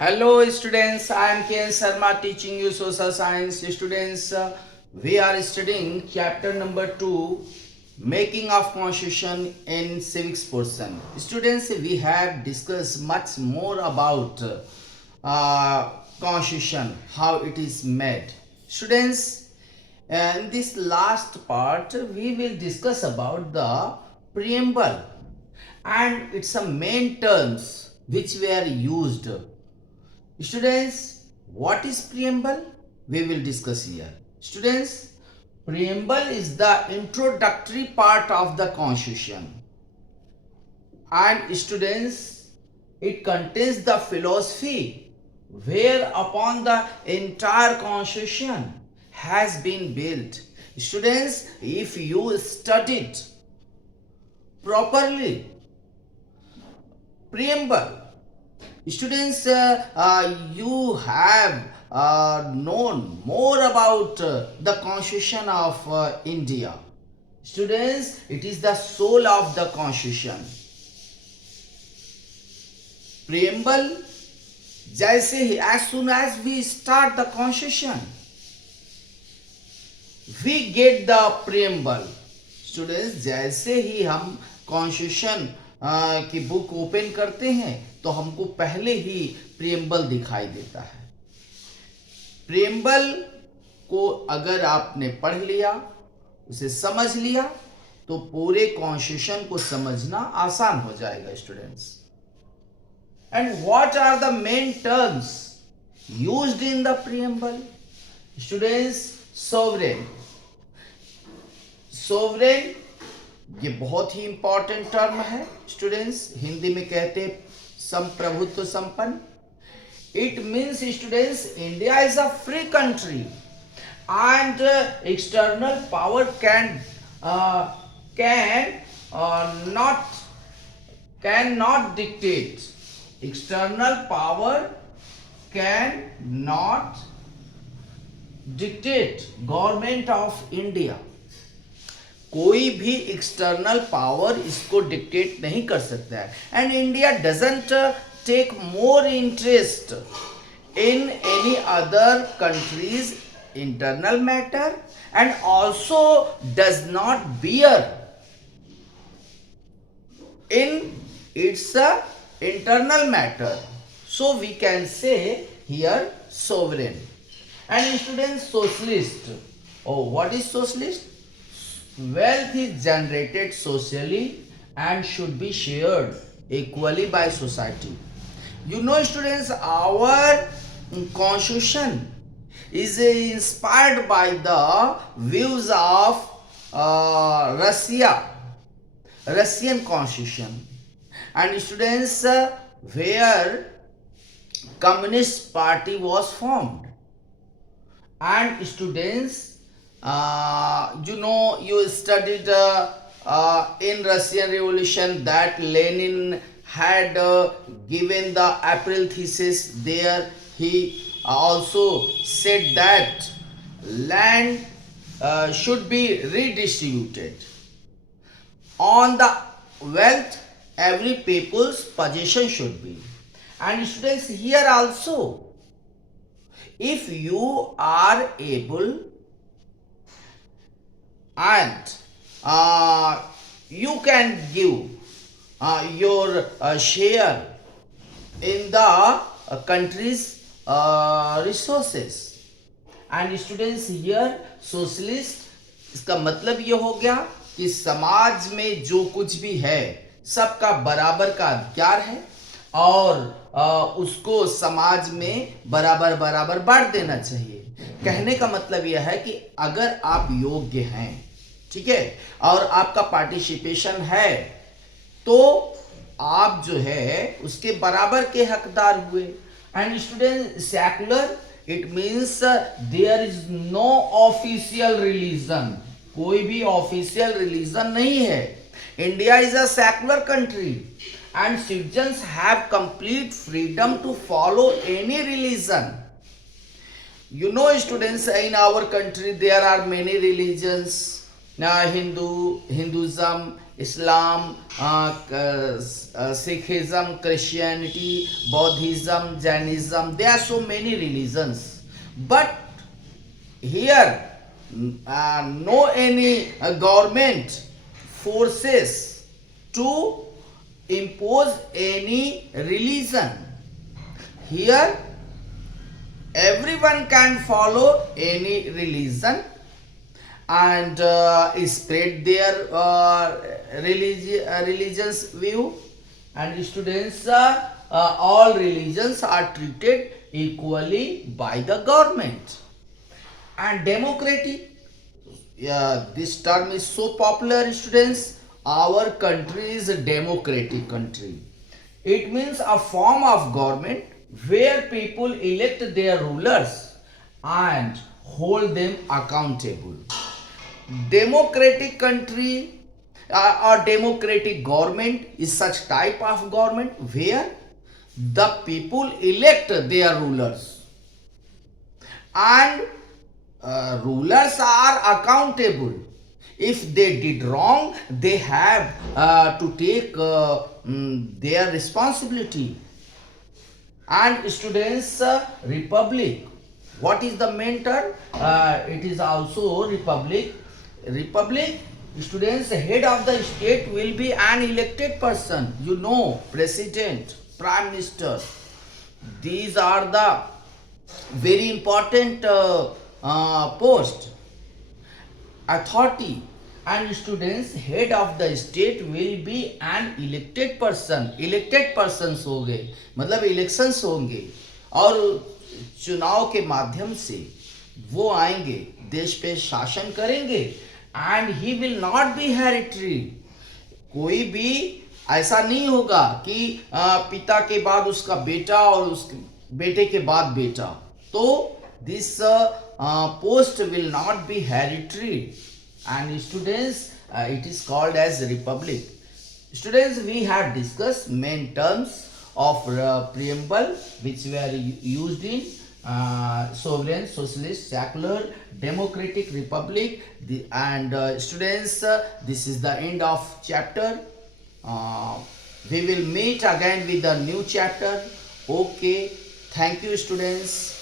Hello students, I am K.N. Sharma teaching you social science. Students, we are studying chapter number 2, making of constitution in civics portion. Students, we have discussed much more about constitution, how it is made. Students, in this last part, we will discuss about the preamble and its main terms which were used. Students, what is preamble? We will discuss here. Students, preamble is the introductory part of the constitution. And students, it contains the philosophy whereupon the entire constitution has been built. Students, if you studied properly preamble, students, you have known more about the constitution of India. Students, it is the soul of the constitution. Preamble, जैसे ही as soon as we start the constitution, we get the preamble. Students, जैसे ही हम constitution की book open करते हैं तो हमको पहले ही preamble दिखाई देता है. प्रियम्बल को अगर आपने पढ़ लिया, उसे समझ लिया, तो पूरे कॉन्स्टिट्यूशन को समझना आसान हो जाएगा students. And what are the main terms used in the preamble? Students, sovereign. Sovereign ये बहुत ही इंपॉर्टेंट टर्म है स्टूडेंट्स. हिंदी में कहते हैं संप्रभुत्व संपन्न. It means students, India is a free country and external power can not dictate. External power can not dictate government of India. कोई भी एक्सटर्नल पावर इसको डिक्टेट नहीं कर सकता है. And India doesn't take more interest in any other countries internal matter and also does not bear in its internal matter. So we can say here sovereign. And student, socialist. Oh, what is socialist? Wealth is generated socially and should be shared equally by society. You know students, our constitution is inspired by the views of Russian constitution. And students, where Communist Party was formed. And students, you studied in Russian Revolution that Lenin had given the April thesis. There he also said that land should be redistributed. On the wealth, every people's possession should be. And students, here also, if you are able and you can give your share in the country's resources. And students, here socialist, इसका मतलब ये हो गया कि समाज में जो कुछ भी है सबका बराबर का अधिकार है और उसको समाज में बराबर बराबर बांट देना चाहिए. कहने का मतलब यह है कि अगर आप योग्य हैं, ठीक है, और आपका पार्टिसिपेशन है, तो आप जो है उसके बराबर के हकदार हुए. And student, secular, it means there is no official religion. कोई भी ऑफिशियल रिलीजन नहीं है. India is a secular country and citizens have complete freedom to follow any religion. You know students, in our country there are many religions. Hinduism, Islam, Sikhism, Christianity, Buddhism, Jainism. There are so many religions, but here no any government forces to impose any religion. Here everyone can follow any religion and spread their religious view, and students all religions are treated equally by the government. And democratic, yeah, this term is so popular, students. Our country is a democratic country. It means a form of government where people elect their rulers and hold them accountable. Democratic country or democratic government is such type of government where the people elect their rulers and rulers are accountable. If they did wrong, they have to take their responsibility. And students, republic, what is the main term? It is also republic. Republic, students, head of the state will be an elected person, you know, president, prime minister. These are the very important post authority. And students, head of the state will be an elected person. Elected persons होंगे, मतलब elections होंगे और चुनाव के माध्यम से वो आएंगे, देश पे शासन करेंगे. And he will not be hereditary. कोई भी ऐसा नहीं होगा कि पिता के बाद उसका बेटा और उस बेटे के बाद बेटा. तो this post will not be hereditary. And students, it is called as republic. Students, we have discussed main terms of preamble which were used in sovereign, socialist, secular, democratic, republic. And students, this is the end of chapter. We will meet again with a new chapter. Okay, thank you, students.